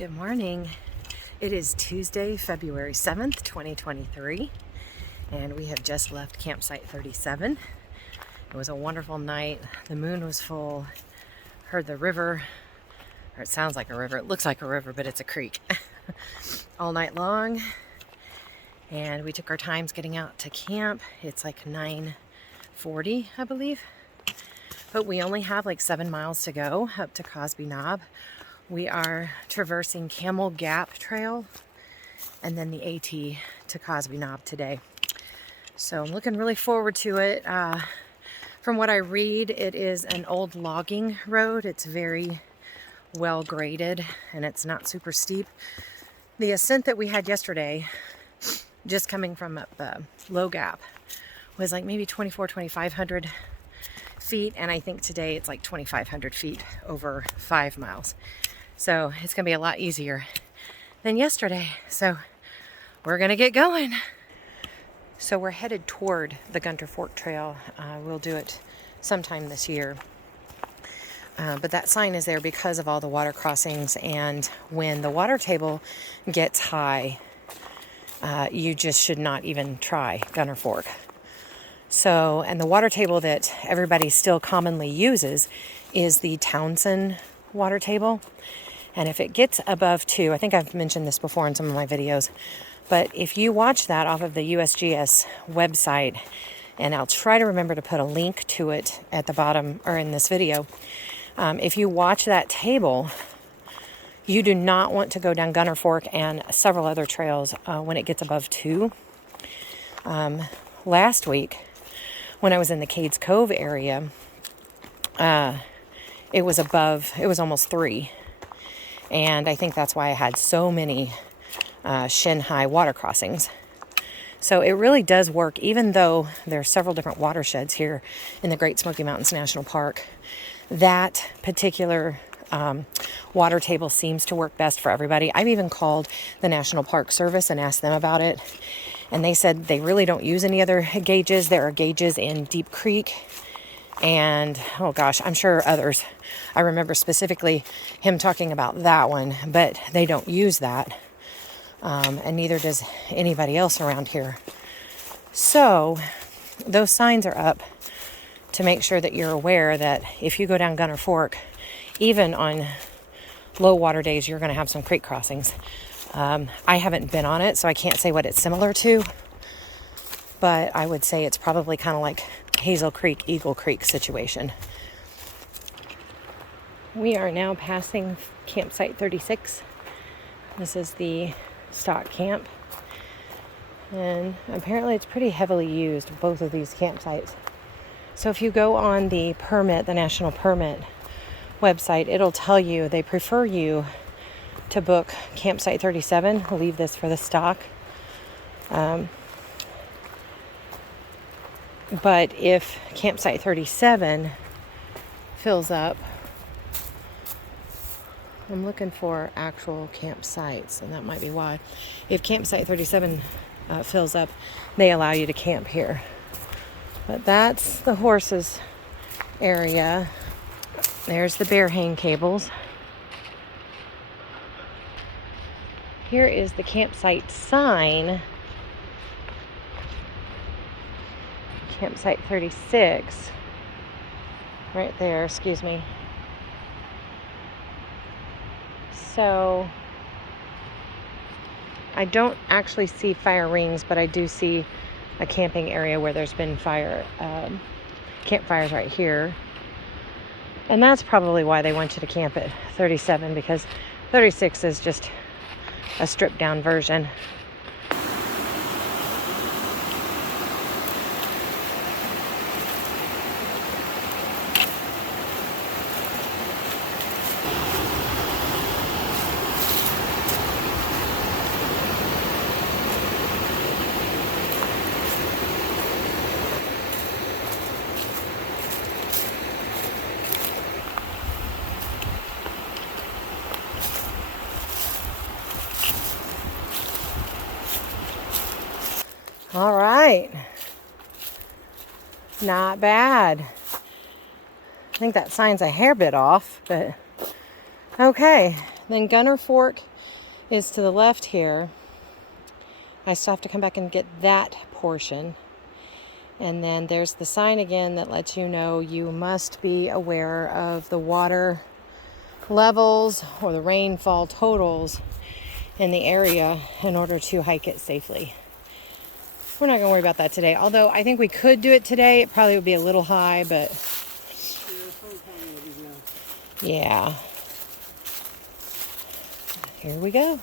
Good morning. It is Tuesday, February 7th, 2023, and we have just left campsite 37. It was a wonderful night. The moon was full. Heard the river, or it sounds like a river. It looks like a river, but it's a creek. All night long. And we took our times getting out to camp. It's like 9:40, I believe. But we only have like 7 miles to go up to Cosby Knob. We are traversing Camel Gap Trail and then the AT to Cosby Knob today. So I'm looking really forward to it. From what I read, it is an old logging road. It's very well graded and it's not super steep. The ascent that we had yesterday, just coming from up Low Gap, was like maybe 2,500 feet, and I think today it's like 2,500 feet over 5 miles. So it's gonna be a lot easier than yesterday. So we're gonna get going. So we're headed toward the Gunter Fork Trail. We'll do it sometime this year. But that sign is there because of all the water crossings, and when the water table gets high, you just should not even try Gunter Fork. So, and the water table that everybody still commonly uses is the Townsend water table. And if it gets above 2, I think I've mentioned this before in some of my videos, but if you watch that off of the USGS website, and I'll try to remember to put a link to it at the bottom or in this video, if you watch that table, you do not want to go down Gunter Fork and several other trails when it gets above 2. Last week, when I was in the Cades Cove area, it was almost 3. And I think that's why I had so many shin-high water crossings. So it really does work, even though there are several different watersheds here in the Great Smoky Mountains National Park. That particular water table seems to work best for everybody. I've even called the National Park Service and asked them about it. And they said they really don't use any other gauges. There are gauges in Deep Creek and, oh gosh, I'm sure others. I remember specifically him talking about that one, but they don't use that. And neither does anybody else around here. So those signs are up to make sure that you're aware that if you go down Gunter Fork, even on low water days, you're going to have some creek crossings. I haven't been on it, so I can't say what it's similar to, but I would say it's probably kind of like Hazel Creek, Eagle Creek situation. We are now passing campsite 36. This is the stock camp, and apparently it's pretty heavily used, both of these campsites. So if you go on the national permit website, it'll tell you they prefer you to book campsite 37. I'll leave this for the stock. But if campsite 37 fills up, I'm looking for actual campsites, and that might be why. If campsite 37 fills up, they allow you to camp here. But that's the horses area. There's the bear hang cables. Here is the campsite sign. Campsite 36. Right there, excuse me. So, I don't actually see fire rings, but I do see a camping area where there's been campfires right here. And that's probably why they want you to camp at 37, because 36 is just a stripped down version. All right. Not bad. I think that sign's a hair bit off, but okay. Then Gunter Fork is to the left here. I still have to come back and get that portion. And then there's the sign again that lets you know you must be aware of the water levels or the rainfall totals in the area in order to hike it safely. We're not going to worry about that today. Although I think we could do it today. It probably would be a little high, but yeah. Here we go.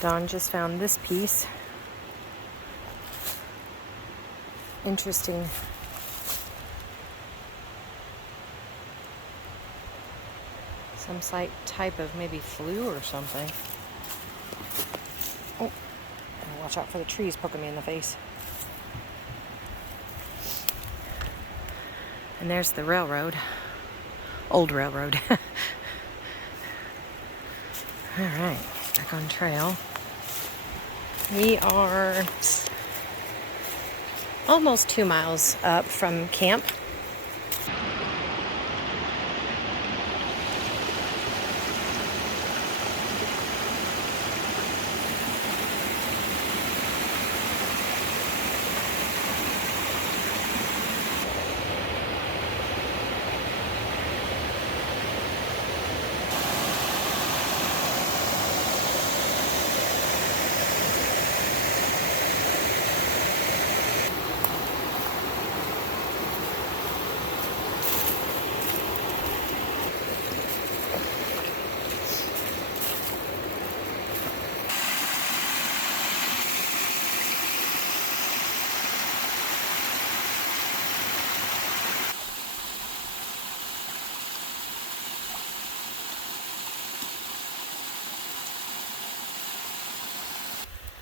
Dawn just found this piece. Interesting. Some type of maybe flu or something. Oh, watch out for the trees poking me in the face. And there's the railroad. Old railroad. All right, back on trail. We are almost 2 miles up from camp.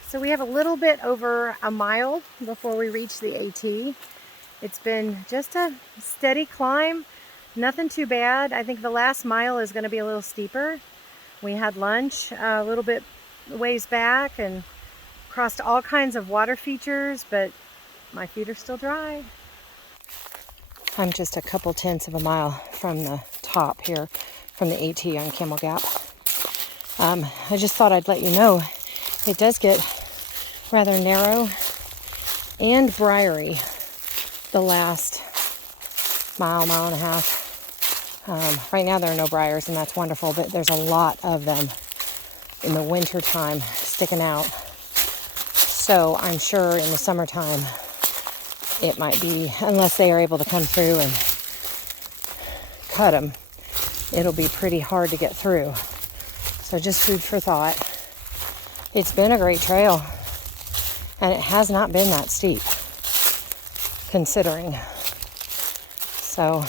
So we have a little bit over a mile before we reach the AT. It's been just a steady climb, nothing too bad. I think the last mile is going to be a little steeper. We had lunch a little bit ways back and crossed all kinds of water features, but my feet are still dry. I'm just a couple tenths of a mile from the top here, from the AT on Camel Gap. I just thought I'd let you know it does get rather narrow and briary the last mile and a half. Right now there are no briars, and that's wonderful, but there's a lot of them in the winter time sticking out. So I'm sure in the summertime it might be, unless they are able to come through and cut them, it'll be pretty hard to get through. So just food for thought. It's been a great trail, and it has not been that steep, considering. So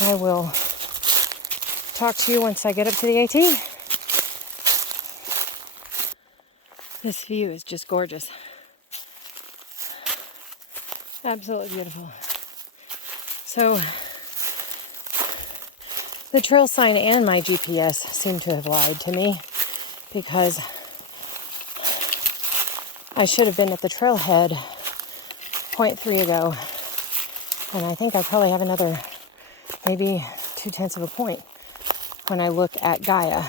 I will talk to you once I get up to the AT. This view is just gorgeous. Absolutely beautiful. So the trail sign and my GPS seem to have lied to me, because I should have been at the trailhead 0.3 ago, and I think I probably have another maybe 0.2 of a point when I look at Gaia.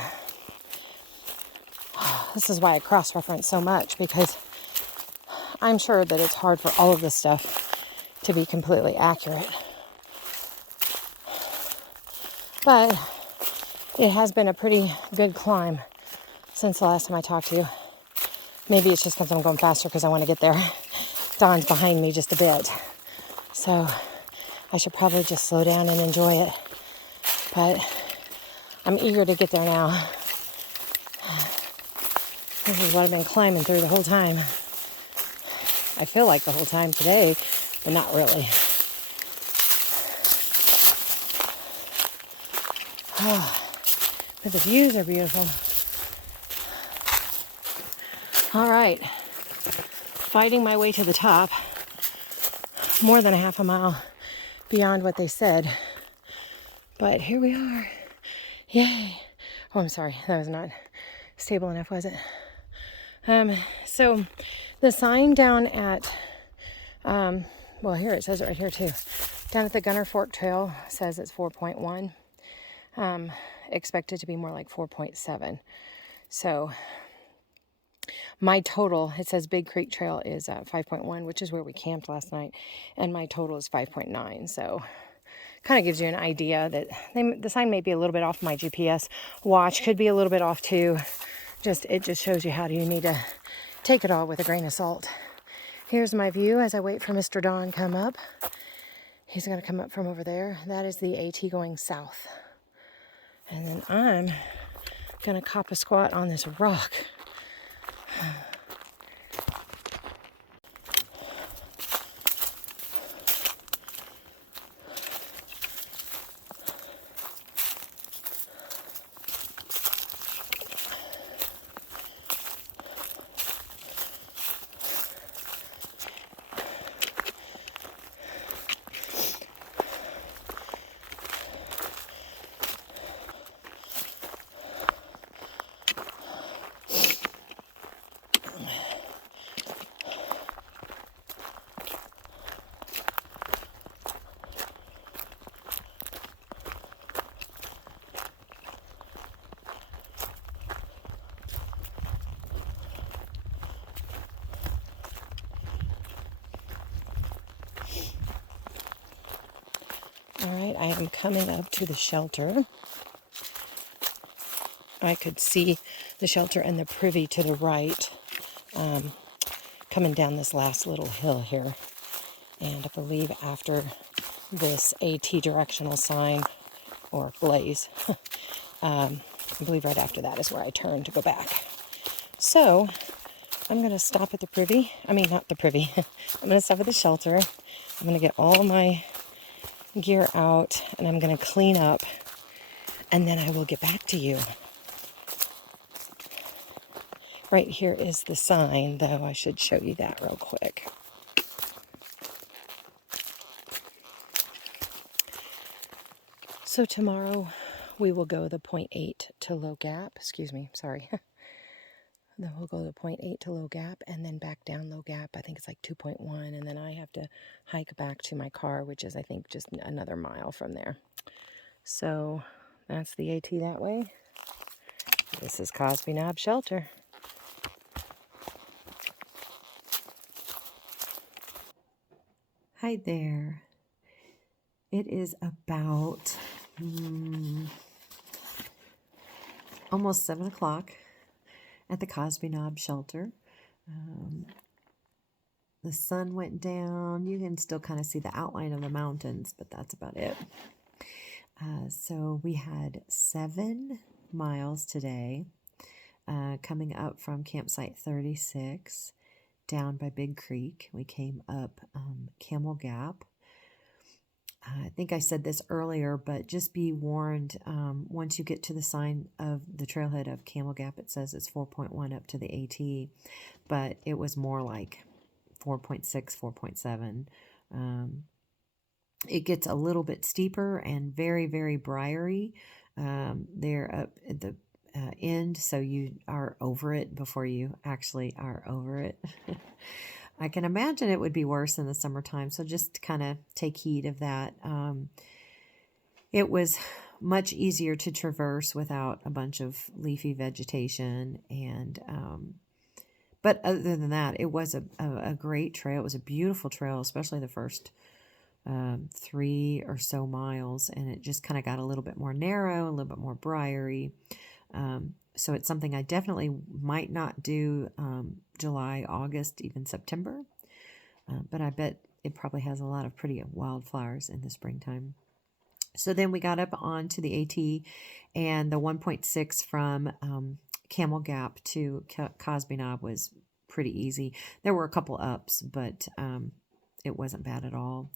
This is why I cross-reference so much, because I'm sure that it's hard for all of this stuff to be completely accurate. But it has been a pretty good climb since the last time I talked to you. Maybe it's just because I'm going faster because I want to get there. Dawn's behind me just a bit. So I should probably just slow down and enjoy it. But I'm eager to get there now. This is what I've been climbing through the whole time. I feel like the whole time today, but not really. Oh, but the views are beautiful. All right, fighting my way to the top, more than a half a mile beyond what they said. But here we are. Yay. Oh, I'm sorry, that was not stable enough, was it? So the sign down at, well, here it says it right here too. Down at the Gunter Fork Trail says it's 4.1. Expected to be more like 4.7. So my total, it says Big Creek Trail is 5.1, which is where we camped last night, and my total is 5.9. So kind of gives you an idea that the sign may be a little bit off. My GPS watch could be a little bit off too. It just shows you how you need to take it all with a grain of salt. Here's my view as I wait for Mr. Don come up. He's going to come up from over there. That is the AT going south. And then I'm going to cop a squat on this rock. All right, I am coming up to the shelter. I could see the shelter and the privy to the right, coming down this last little hill here. And I believe after this AT directional sign, or blaze, I believe right after that is where I turn to go back. So I'm going to stop at the privy. I mean, not the privy. I'm going to stop at the shelter. I'm going to get all my gear out, and I'm going to clean up, and then I will get back to you. Right here is the sign, though. I should show you that real quick. So tomorrow we will go the 0.8 to Low Gap. Excuse me, sorry. Then we'll go to 0.8 to Low Gap, and then back down Low Gap. I think it's like 2.1, and then I have to hike back to my car, which is, I think, just another mile from there. So that's the AT that way. This is Cosby Knob Shelter. Hi there. It is about almost 7 o'clock at the Cosby Knob Shelter. The sun went down. You can still kind of see the outline of the mountains, but that's about it. So we had 7 miles today, coming up from campsite 36 down by Big Creek. We came up Camel Gap. I think I said this earlier, but just be warned, once you get to the sign of the trailhead of Camel Gap, it says it's 4.1 up to the AT, but it was more like 4.6, 4.7. It gets a little bit steeper and very, very briary there up at the end, so you are over it before you actually are over it. I can imagine it would be worse in the summertime, so just kind of take heed of that. It was much easier to traverse without a bunch of leafy vegetation, and but other than that, it was a great trail. It was a beautiful trail, especially the first 3 or so miles, and it just kind of got a little bit more narrow, a little bit more briary. So it's something I definitely might not do July, August, even September. But I bet it probably has a lot of pretty wildflowers in the springtime. So then we got up onto the AT, and the 1.6 from Camel Gap to Cosby Knob was pretty easy. There were a couple ups, but it wasn't bad at all.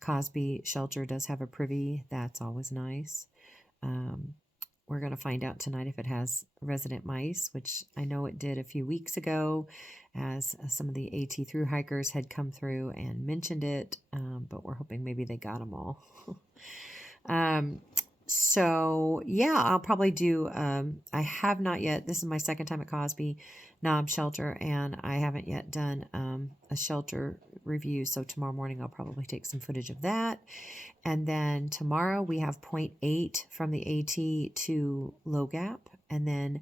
Cosby Shelter does have a privy. That's always nice. We're going to find out tonight if it has resident mice, which I know it did a few weeks ago, as some of the AT through hikers had come through and mentioned it, but we're hoping maybe they got them all. So yeah, I'll probably do, I have not yet, this is my second time at Cosby Knob Shelter, and I haven't yet done a shelter review. So tomorrow morning I'll probably take some footage of that. And then tomorrow we have 0.8 from the AT to Low Gap, and then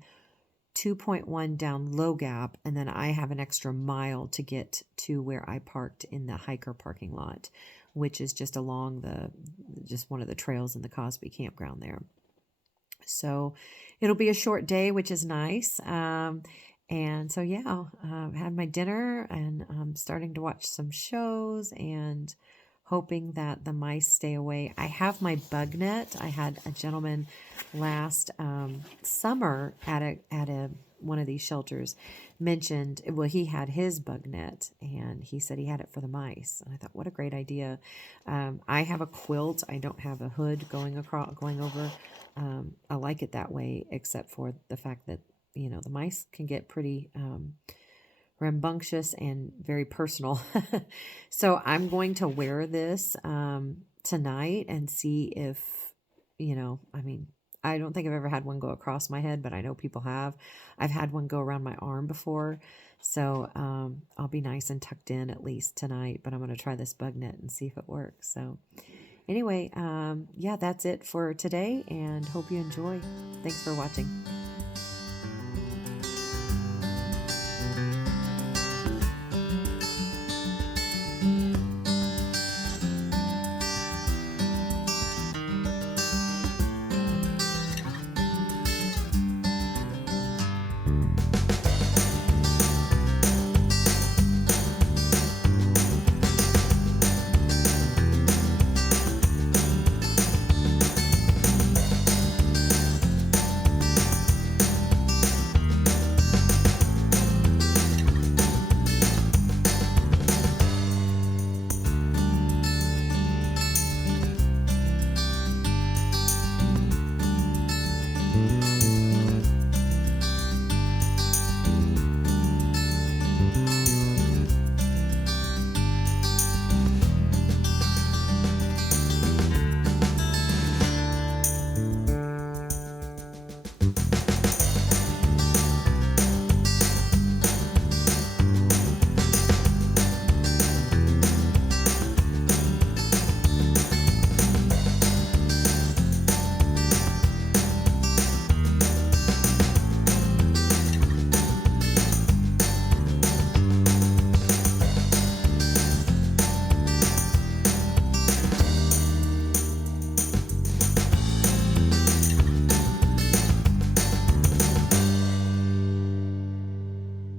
2.1 down Low Gap, and then I have an extra mile to get to where I parked in the hiker parking lot, which is just along just one of the trails in the Cosby campground there. So it'll be a short day, which is nice. And so, yeah, I had my dinner, and I'm starting to watch some shows and hoping that the mice stay away. I have my bug net. I had a gentleman last summer at one of these shelters mentioned, well, he had his bug net, and he said he had it for the mice. And I thought, what a great idea. I have a quilt. I don't have a hood going over. I like it that way, except for the fact that, the mice can get pretty rambunctious and very personal. So I'm going to wear this tonight and see if, I don't think I've ever had one go across my head, but I know people have. I've had one go around my arm before. So I'll be nice and tucked in at least tonight, but I'm going to try this bug net and see if it works. So anyway, yeah, that's it for today, and hope you enjoy. Thanks for watching.